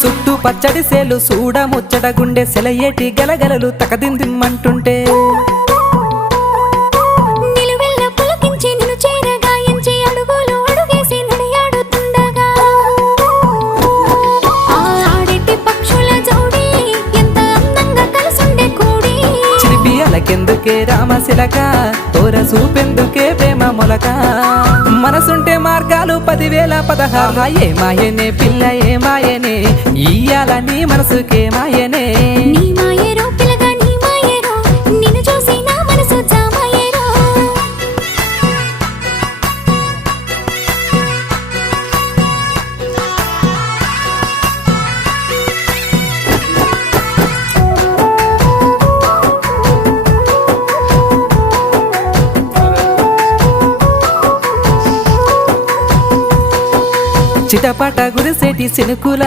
చుట్టూ పచ్చడి సేలు చూడ ముచ్చట గుండె సెలయేటి గలగలలు తకదిందిమ్మంటుంటే నిలువెల్ల పులకించి నిన్ను చేరగాయించి అడుగులు అడుగేసి నడియాడుతుండగా ఆడేటి పక్షుల జోడి ఎంత అందంగా కలుసుండే కూడి చిలిపియలకెందుకే రామశిలక తోర చూపెందుకే ప్రేమ మొలక మనసుంటే మార్గాలు 10,016 ఏ మాయనే పిల్ల ఏ మాయనే ఇయ్యాల నీ మనసుకే మాయనే నీ మాయేరో పిలగా నీ మాయేరో నిన్ను చూసి నా మనసు జామాయేరో చిటపట గురిసేటి సినుకుల